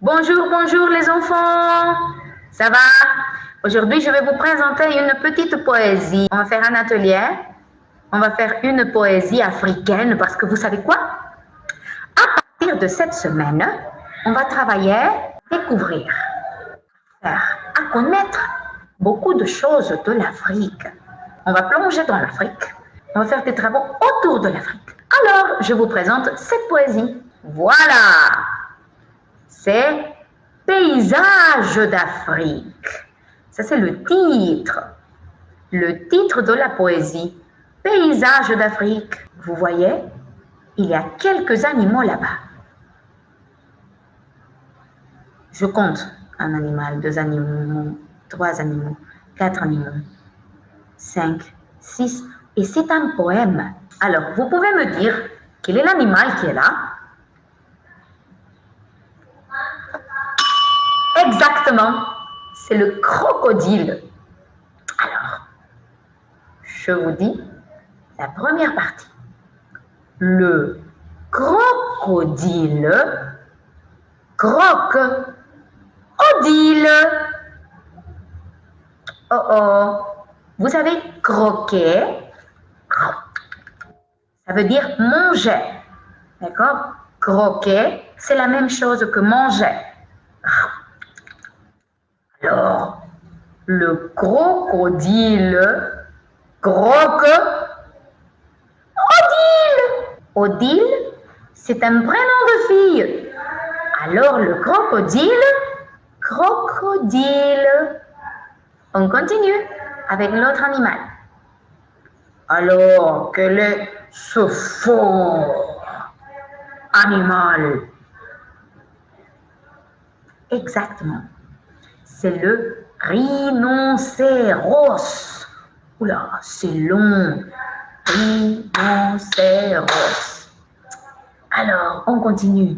Bonjour, bonjour les enfants. Ça va? Aujourd'hui, je vais vous présenter une petite poésie. On va faire un atelier. On va faire une poésie africaine parce que vous savez quoi? À partir de cette semaine, on va travailler à découvrir, à connaître beaucoup de choses de l'Afrique. On va plonger dans l'Afrique. On va faire des travaux autour de l'Afrique. Alors, je vous présente cette poésie. Voilà! C'est Paysage d'Afrique. Ça, c'est le titre. Le titre de la poésie. Paysage d'Afrique. Vous voyez, il y a quelques animaux là-bas. Je compte un animal, deux animaux, trois animaux, quatre animaux, 5, 6. Et c'est un poème. Alors, vous pouvez me dire quel est l'animal qui est là? Exactement, c'est le crocodile. Alors, je vous dis la première partie. Le crocodile croque odile. Oh oh, vous savez croquer, ça veut dire manger. D'accord? Croquer, c'est la même chose que manger. Alors, le crocodile croque Odile. Odile, c'est un prénom de fille. Alors, le crocodile, crocodile. On continue avec l'autre animal. Alors, quel est ce fort animal? Exactement. C'est le rhinocéros. Oula, c'est long. Rhinocéros. Alors, on continue.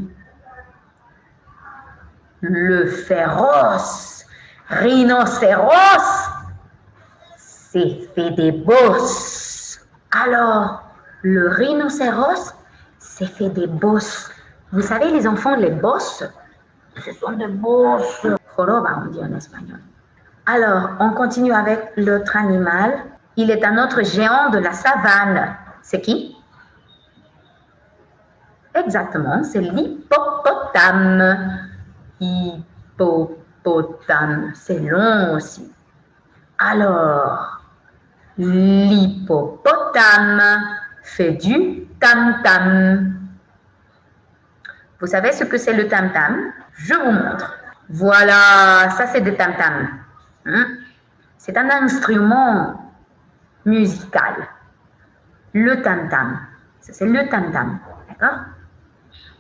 Le féroce rhinocéros s'est fait des bosses. Alors, le rhinocéros s'est fait des bosses. Vous savez, les enfants, les bosses, ce sont des bosses. Joroba, on dit en espagnol. Alors, on continue avec l'autre animal. Il est un autre géant de la savane. C'est qui? Exactement, c'est l'hippopotame. Hippopotame, c'est long aussi. Alors, l'hippopotame fait du tam-tam. Vous savez ce que c'est le tam-tam? Je vous montre. Voilà, ça c'est des tam-tam. C'est un instrument musical. Le tam-tam. Ça c'est le tam-tam. D'accord?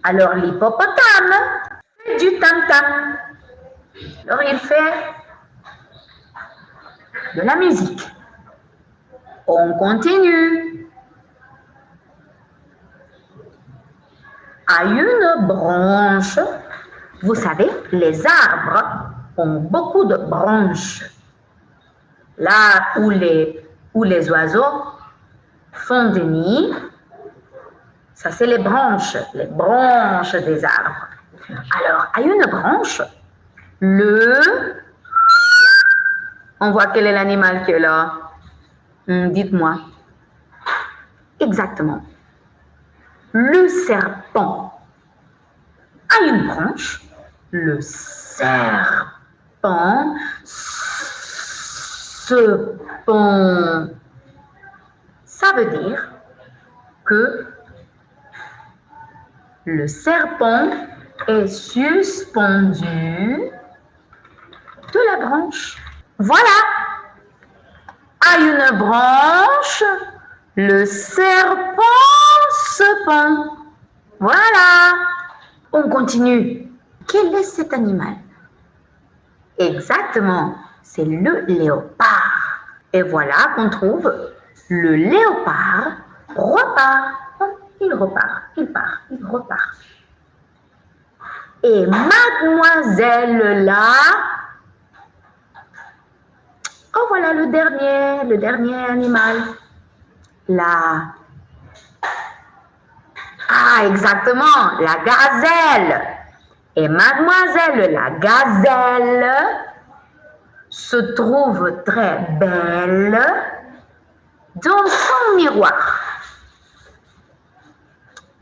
Alors l'hippopotame fait du tam-tam. Alors il fait de la musique. On continue. À une branche, vous savez, les arbres ont beaucoup de branches. Là où les oiseaux font des nids, ça c'est les branches des arbres. Alors, à une branche, on voit quel est l'animal qui est là. Dites-moi. Exactement. Le serpent. À une branche, le serpent se pond. Ça veut dire que le serpent est suspendu de la branche. Voilà. À une branche, le serpent se pond. Voilà. On continue. Quel est cet animal? Exactement, c'est le léopard. Et voilà qu'on trouve le léopard repart. Il repart, il part, il repart. Et mademoiselle là, oh voilà le dernier animal. Là. Ah, exactement, la gazelle. Et mademoiselle la gazelle se trouve très belle dans son miroir.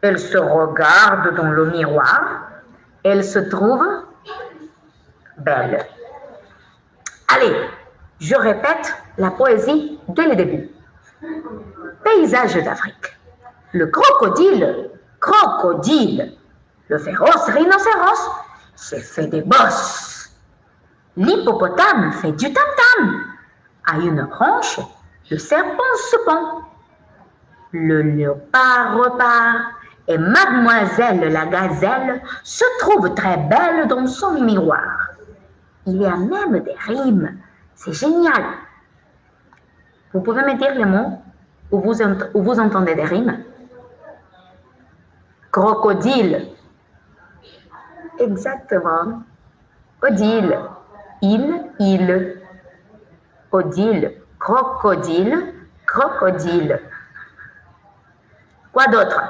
Elle se regarde dans le miroir. Elle se trouve belle. Allez, je répète la poésie dès le début. Paysage d'Afrique. Le crocodile, crocodile. Le féroce rhinocéros s'est fait des bosses. L'hippopotame fait du tam-tam. À une branche, le serpent se pend. Le léopard repart et mademoiselle la gazelle se trouve très belle dans son miroir. Il y a même des rimes. C'est génial. Vous pouvez me dire les mots où vous entendez des rimes? Crocodile. Exactement. Odile. Il. Odile. Crocodile. Crocodile. Quoi d'autre?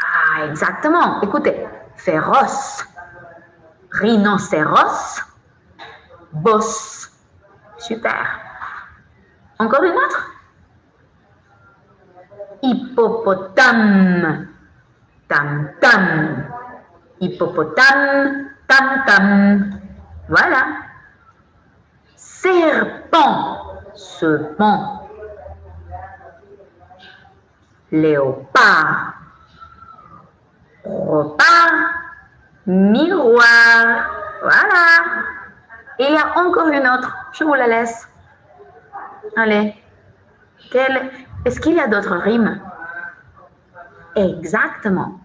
Ah, exactement. Écoutez. Féroce. Rhinocéros. Bosse. Super. Encore une autre? Hippopotame. Tam-tam. Hippopotame. Tam-tam. Voilà. Serpent. Se pend. Léopard. Repart. Miroir. Voilà. Et il y a encore une autre. Je vous la laisse. Allez. Est-ce qu'il y a d'autres rimes? Exactement.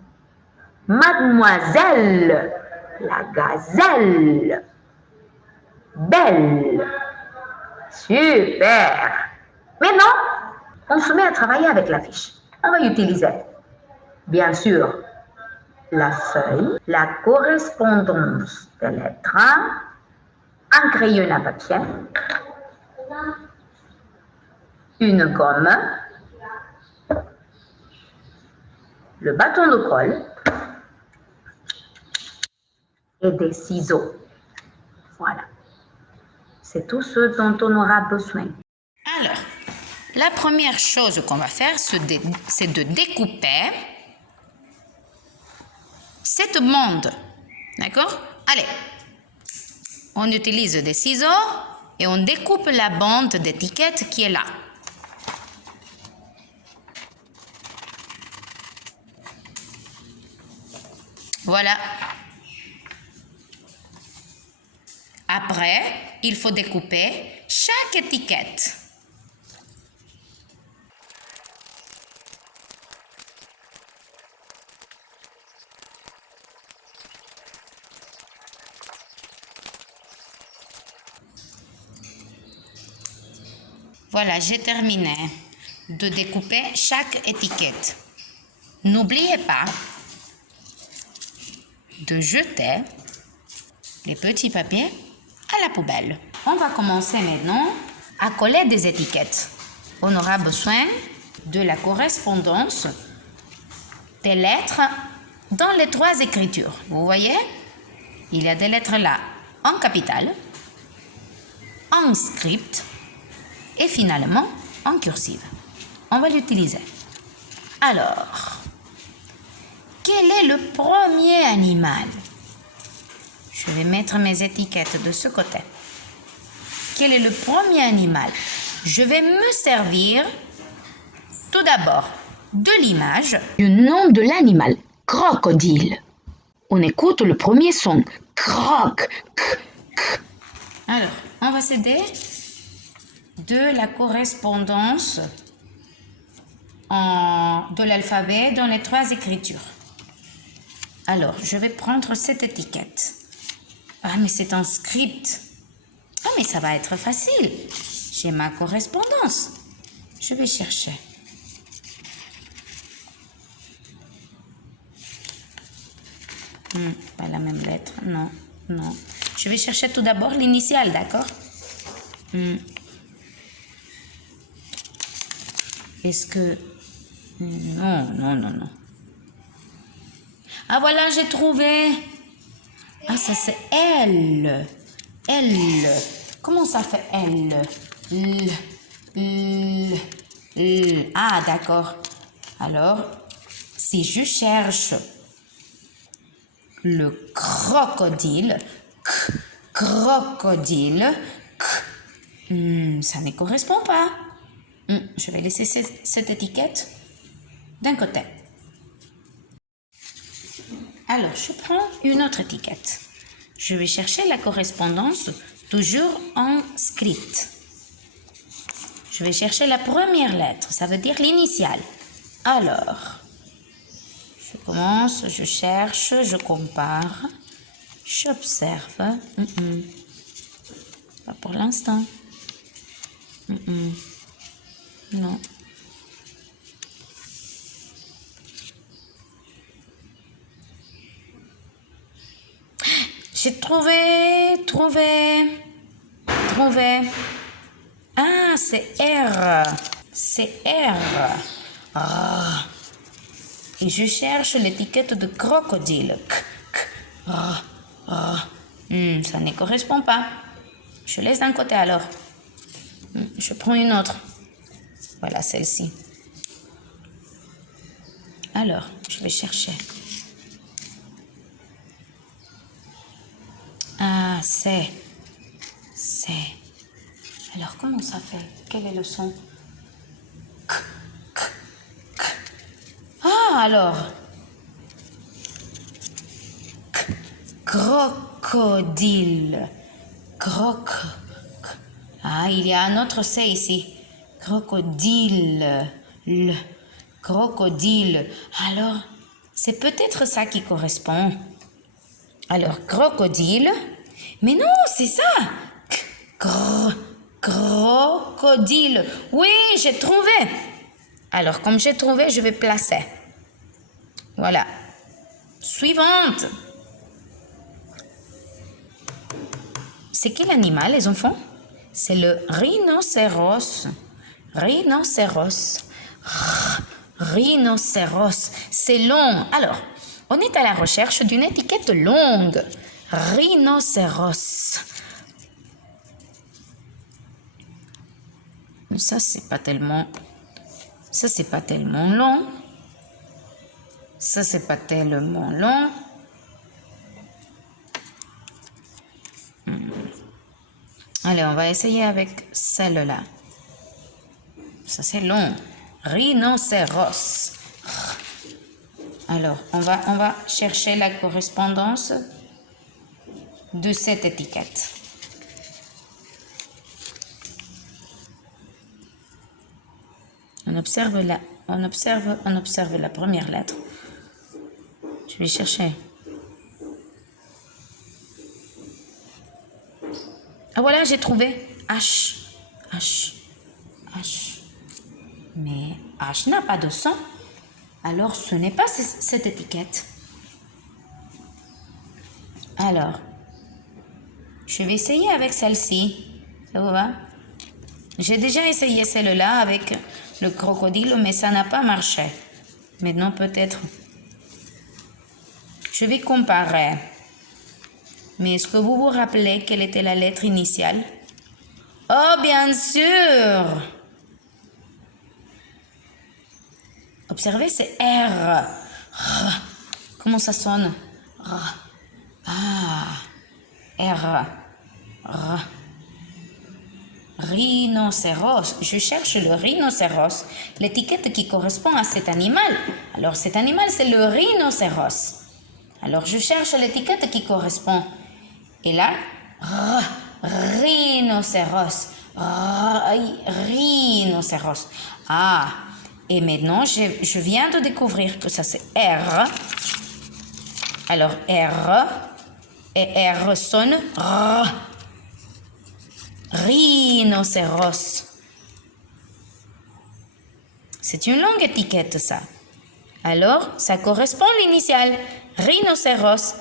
Mademoiselle la gazelle. Belle. Super. Maintenant, on se met à travailler avec la fiche. On va utiliser, bien sûr, la feuille, la correspondance des lettres, un crayon à papier, une gomme, le bâton de colle et des ciseaux. Voilà. C'est tout ce dont on aura besoin. Alors, la première chose qu'on va faire, c'est de découper cette bande. D'accord? Allez, on utilise des ciseaux et on découpe la bande d'étiquette qui est là. Voilà. Après, il faut découper chaque étiquette. Voilà, j'ai terminé de découper chaque étiquette. N'oubliez pas de jeter les petits papiers à la poubelle. On va commencer maintenant à coller des étiquettes. On aura besoin de la correspondance des lettres dans les trois écritures. Vous voyez, il y a des lettres là en capitale, en script et finalement en cursive. On va l'utiliser. Alors, quel est le premier animal? Je vais mettre mes étiquettes de ce côté. Quel est le premier animal? Je vais me servir tout d'abord de l'image du nom de l'animal, crocodile. On écoute le premier son, croc. Alors, on va s'aider de la correspondance de l'alphabet dans les trois écritures. Alors, je vais prendre cette étiquette. Ah, mais c'est un script. Ah, mais ça va être facile. J'ai ma correspondance. Je vais chercher. Pas la même lettre. Non, non. Je vais chercher tout d'abord l'initiale, d'accord? Est-ce que... Non, non, non, non. Ah voilà, j'ai trouvé. Ah, ça c'est L. L. Comment ça fait L? L. Ah, d'accord. Alors, si je cherche le crocodile, crocodile, ça ne correspond pas. Je vais laisser cette étiquette d'un côté. Alors, je prends une autre étiquette. Je vais chercher la correspondance toujours en script. Je vais chercher la première lettre, ça veut dire l'initiale. Alors, je commence, je cherche, je compare, j'observe. Pas pour l'instant. Non. J'ai trouvé. Ah, c'est R. C'est R. Ah. Et je cherche l'étiquette de crocodile. Ça ne correspond pas. Je laisse d'un côté alors. Je prends une autre. Voilà, celle-ci. Alors, je vais chercher. Ah, c'est. Alors, comment ça fait? Quel est le son? Ah, alors. Crocodile. Ah, il y a un autre C ici. Crocodile. Crocodile. Alors, c'est peut-être ça qui correspond. Alors, crocodile. Mais non, c'est ça. Crocodile. Oui, j'ai trouvé. Alors, comme j'ai trouvé, je vais placer. Voilà. Suivante. C'est quel animal, les enfants? C'est le rhinocéros. Rhinocéros. Rhinocéros. C'est long. Alors, on est à la recherche d'une étiquette longue. Rhinocéros. Ça, c'est pas tellement long. Ça, c'est pas tellement long. Allez, on va essayer avec celle-là. Ça, c'est long. Rhinocéros. Alors, on va chercher la correspondance de cette étiquette. On observe la première lettre. Je vais chercher. Ah voilà, j'ai trouvé. H. Mais H n'a pas de son. Alors, ce n'est pas cette étiquette. Alors, je vais essayer avec celle-ci. Ça vous va? J'ai déjà essayé celle-là avec le crocodile, mais ça n'a pas marché. Maintenant, peut-être, je vais comparer. Mais est-ce que vous vous rappelez quelle était la lettre initiale? Oh, bien sûr! Observez, c'est R. Comment ça sonne? Ah, R. Rhinocéros. Je cherche le rhinocéros, l'étiquette qui correspond à cet animal. Alors, cet animal, c'est le rhinocéros. Alors, je cherche l'étiquette qui correspond. Et là, rhinocéros. Rhinocéros. Ah, et maintenant, je viens de découvrir que ça, c'est R. Alors, R. Et R sonne R. Rhinocéros. C'est une longue étiquette, ça. Alors, ça correspond à l'initiale. Rhinocéros.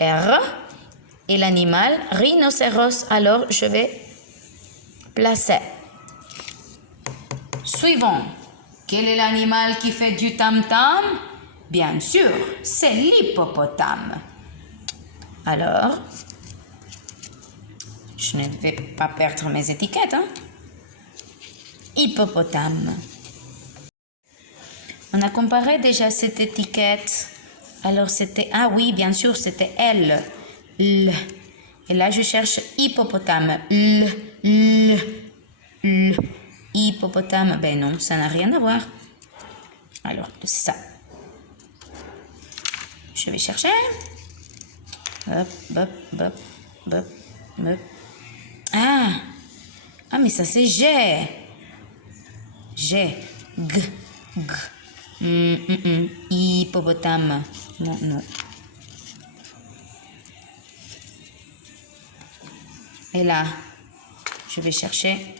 R. Et l'animal, rhinocéros. Alors, je vais placer. Suivant. Quel est l'animal qui fait du tam-tam? Bien sûr, c'est l'hippopotame. Alors, je ne vais pas perdre mes étiquettes. Hein? Hippopotame. On a comparé déjà cette étiquette. Alors, c'était... Ah oui, bien sûr, c'était L. L. Et là, je cherche hippopotame. L. Hippopotame. Ben non, ça n'a rien à voir. Alors, c'est ça. Je vais chercher. Hop, hop, hop, hop, hop. Ah, mais ça c'est G. G. G. Hippopotame. Non. Et là, je vais chercher.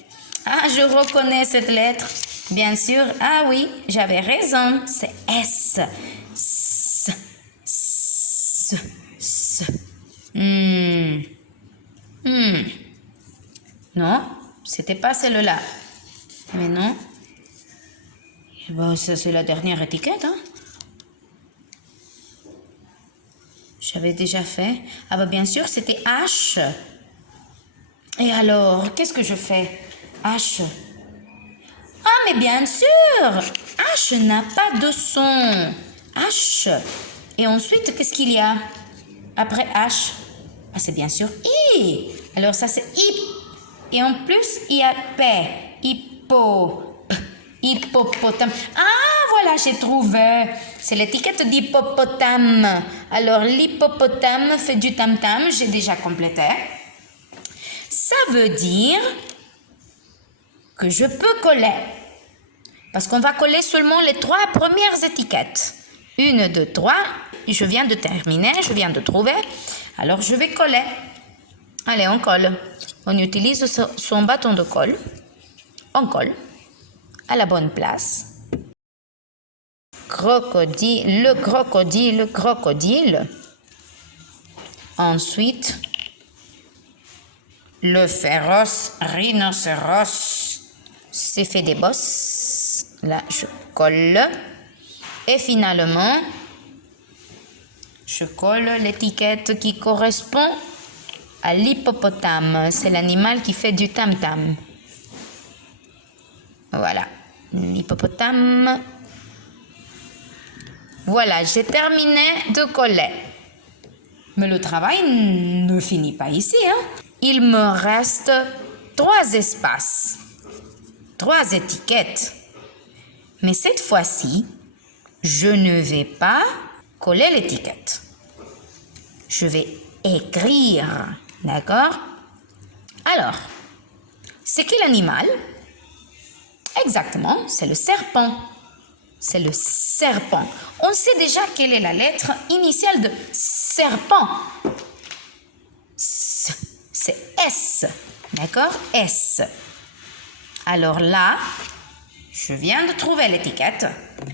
Ah, je reconnais cette lettre. Bien sûr. Ah oui, j'avais raison. C'est S. Non, c'était pas celle-là. Mais non. Et bon, ça c'est la dernière étiquette. Hein? J'avais déjà fait. Ah bah bien sûr, c'était H. Et alors, qu'est-ce que je fais? H. Ah mais bien sûr, H n'a pas de son. H. Et ensuite, qu'est-ce qu'il y a après H? Ah, c'est bien sûr I. Alors ça c'est I. Et en plus, il y a P. Hippopotame. Ah, voilà, j'ai trouvé. C'est l'étiquette d'hippopotame. Alors, l'hippopotame fait du tam-tam. J'ai déjà complété. Ça veut dire que je peux coller. Parce qu'on va coller seulement les 3 premières étiquettes. 1, 2, 3. Je viens de terminer, je viens de trouver. Alors, je vais coller. Allez, on colle. On utilise son bâton de colle. On colle à la bonne place. Crocodile, crocodile. Ensuite, le féroce rhinocéros s'est fait des bosses. Là, je colle. Et finalement, je colle l'étiquette qui correspond à l'hippopotame. C'est l'animal qui fait du tam-tam. Voilà, l'hippopotame. Voilà, j'ai terminé de coller. Mais le travail ne finit pas ici. Hein? Il me reste 3 espaces, 3 étiquettes. Mais cette fois-ci, je ne vais pas coller l'étiquette. Je vais écrire, d'accord? Alors, c'est quel animal? Exactement, c'est le serpent. C'est le serpent. On sait déjà quelle est la lettre initiale de serpent. C'est S. D'accord? S. Alors là, je viens de trouver l'étiquette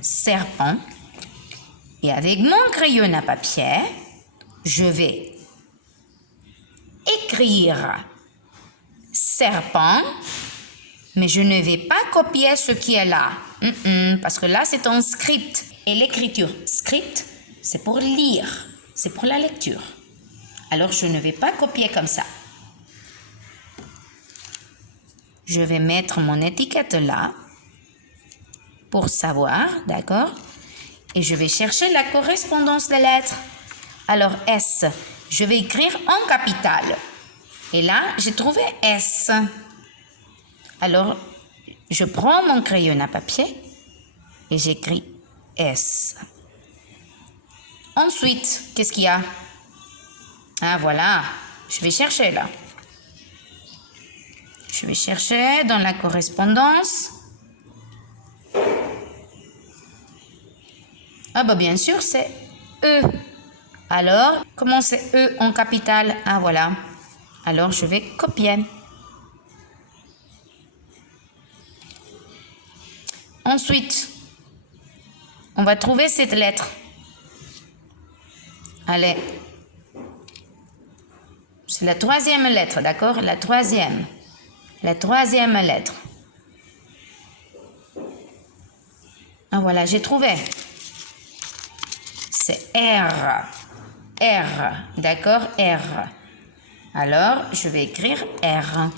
serpent. Et avec mon crayon à papier, je vais écrire serpent. Mais je ne vais pas copier ce qui est là. Parce que là, c'est un script. Et l'écriture script, c'est pour lire. C'est pour la lecture. Alors, je ne vais pas copier comme ça. Je vais mettre mon étiquette là. Pour savoir, d'accord? Et je vais chercher la correspondance des lettres. Alors, S, je vais écrire en capitale. Et là, j'ai trouvé S. Alors, je prends mon crayon à papier et j'écris S. Ensuite, qu'est-ce qu'il y a? Ah, voilà. Je vais chercher là. Je vais chercher dans la correspondance. Ah, bah bien sûr, c'est E. Alors, comment c'est E en capitale? Ah, voilà. Alors, je vais copier. Ensuite, on va trouver cette lettre. Allez. C'est la 3e lettre, d'accord? La 3e. La 3e lettre. Ah voilà, j'ai trouvé. c'est R. R, d'accord, R. Alors, je vais écrire R.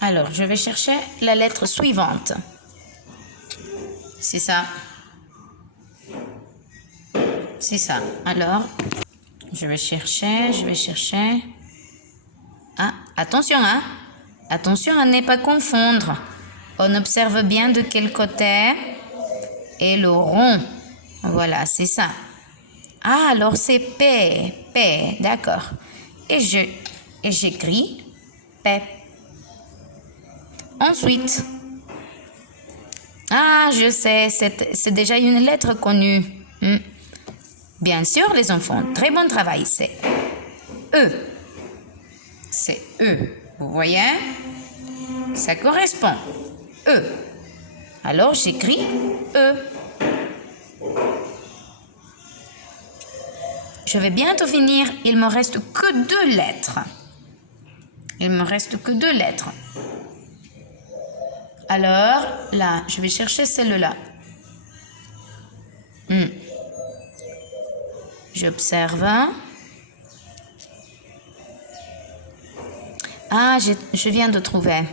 Alors, je vais chercher la lettre suivante. C'est ça. C'est ça. Alors, je vais chercher. Ah, attention, hein. Attention à ne pas confondre. On observe bien de quel côté est le rond. Voilà, c'est ça. Ah, alors c'est P. P, d'accord. Et j'écris P. Ensuite, ah, je sais, c'est déjà une lettre connue. Bien sûr, les enfants, très bon travail, c'est E. C'est E. Vous voyez? Ça correspond. E. Alors, j'écris E. Je vais bientôt finir. Il me reste que 2 lettres. Il me reste que 2 lettres. Alors, là, je vais chercher celle-là. J'observe. Ah, je viens de trouver.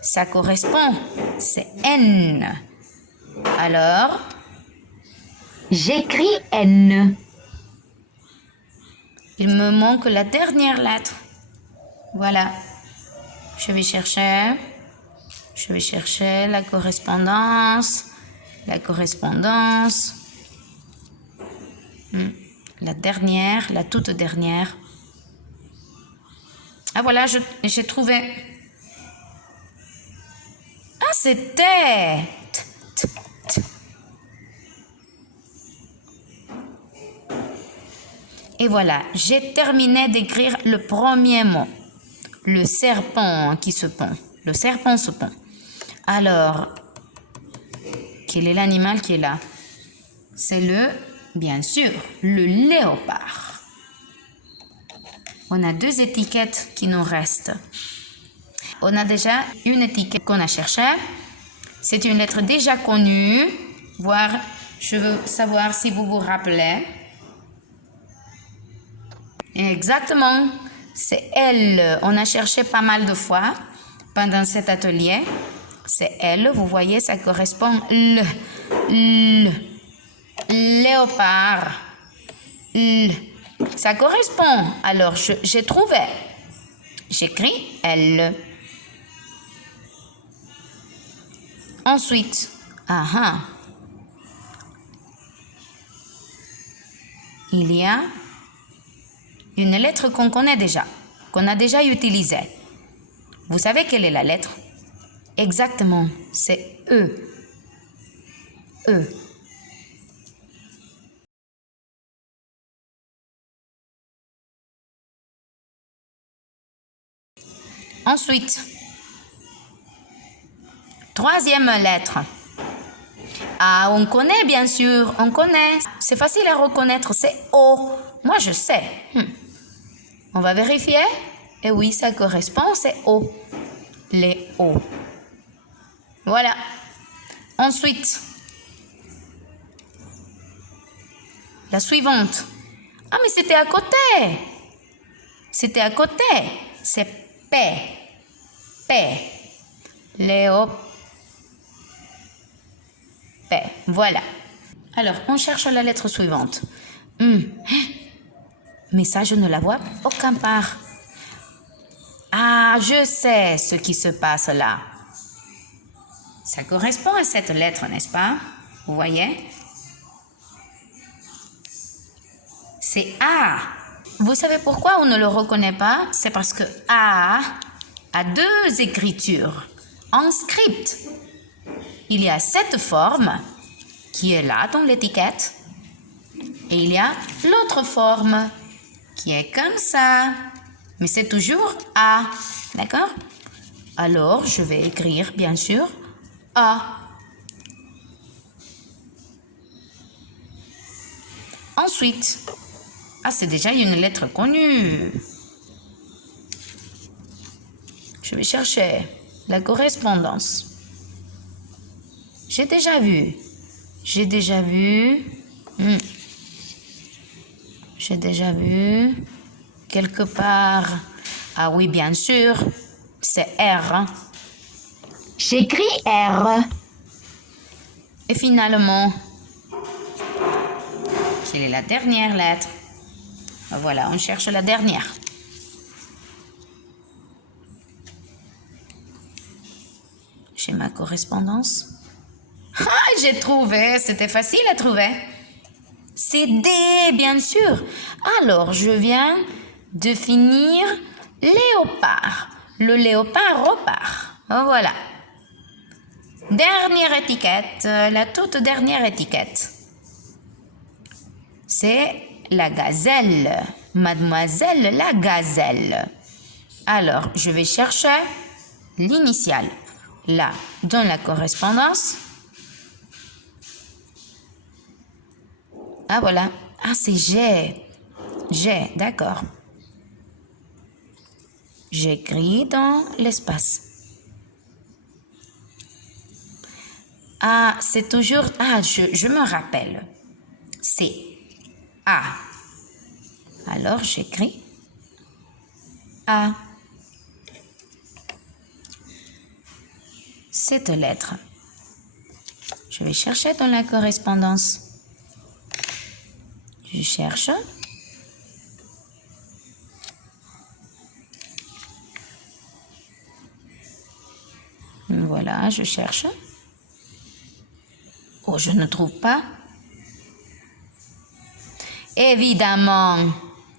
Ça correspond. C'est N. Alors, J'écris N. il me manque la dernière lettre. Voilà. Je vais chercher la correspondance. La correspondance. La dernière, la toute dernière. Ah voilà, j'ai trouvé. Ah, c'était. Et voilà, j'ai terminé d'écrire le premier mot. Le serpent qui se pond. Le serpent se pond. Alors, quel est l'animal qui est là? C'est bien sûr, le léopard. On a 2 étiquettes qui nous restent. On a déjà une étiquette qu'on a cherchée. C'est une lettre déjà connue. Je veux savoir si vous vous rappelez. Exactement, c'est L. On a cherché pas mal de fois pendant cet atelier. C'est L, vous voyez, ça correspond léopard. Ça correspond. Alors, j'ai trouvé. J'écris L. Ensuite, il y a une lettre qu'on connaît déjà, qu'on a déjà utilisée. Vous savez quelle est la lettre? Exactement, c'est E. E. Ensuite, 3e lettre. Ah, on connaît bien sûr, on connaît. C'est facile à reconnaître, c'est O. Moi, je sais. On va vérifier. Et oui, ça correspond, c'est O. Les O. Voilà. Ensuite, la suivante. Ah, mais c'était à côté. C'était à côté. C'est P. P. Léo. P. Voilà. Alors, on cherche la lettre suivante. Mais ça, je ne la vois aucun part. Ah, je sais ce qui se passe là. Ça correspond à cette lettre, n'est-ce pas? Vous voyez? C'est A. Vous savez pourquoi on ne le reconnaît pas? C'est parce que A a 2 écritures. En script, il y a cette forme qui est là dans l'étiquette. Et il y a l'autre forme qui est comme ça. Mais c'est toujours A. D'accord? Alors, je vais écrire, bien sûr, A. Ensuite, c'est déjà une lettre connue. Je vais chercher la correspondance. J'ai déjà vu. J'ai déjà vu. J'ai déjà vu. Quelque part. Ah oui, bien sûr. C'est R. Hein. J'écris R. Et finalement, quelle est la dernière lettre? Voilà, on cherche la dernière. J'ai ma correspondance. Ah, j'ai trouvé. C'était facile à trouver. C'est D, bien sûr. Alors, je viens de finir léopard. Le léopard repart. Voilà. Dernière étiquette, la toute dernière étiquette. C'est la gazelle. Mademoiselle la gazelle. Alors, je vais chercher l'initiale. Là, dans la correspondance. Ah, voilà. Ah, c'est G. G, d'accord. J'écris dans l'espace. Ah, c'est toujours... Ah, je me rappelle. C'est A. Alors, j'écris A. Cette lettre. Je vais chercher dans la correspondance. Je cherche. Voilà, je cherche. Oh, je ne trouve pas. Évidemment.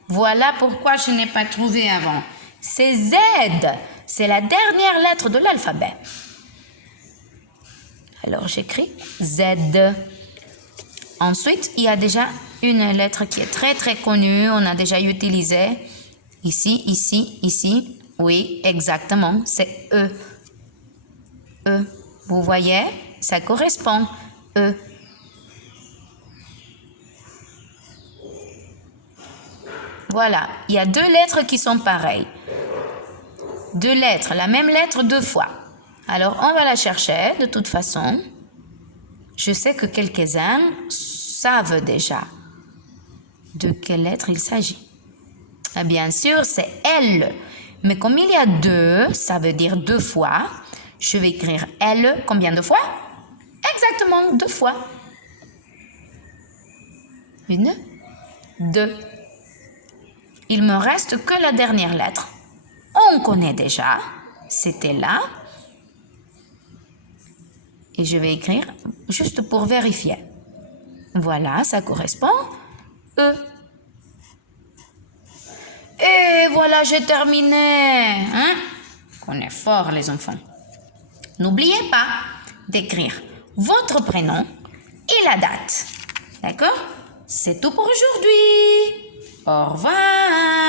Voilà pourquoi je n'ai pas trouvé avant. C'est Z. C'est la dernière lettre de l'alphabet. Alors, j'écris Z. Ensuite, il y a déjà une lettre qui est très, très connue. On a déjà utilisé. Ici, ici, ici. Oui, exactement. C'est E. E. Vous voyez? Ça correspond. E. Voilà. Il y a deux lettres qui sont pareilles. Deux lettres, la même lettre deux fois. Alors, on va la chercher de toute façon. Je sais que quelques-uns savent déjà de quelle lettre il s'agit. Bien sûr, c'est L. Mais comme il y a deux, ça veut dire deux fois. Je vais écrire L combien de fois? Exactement, deux fois. Une, deux. Il me reste que la dernière lettre. On connaît déjà. C'était là. Et je vais écrire juste pour vérifier. Voilà, ça correspond. E. Et voilà, j'ai terminé. Hein? On est fort, les enfants. N'oubliez pas d'écrire votre prénom et la date. D'accord? C'est tout pour aujourd'hui. Au revoir.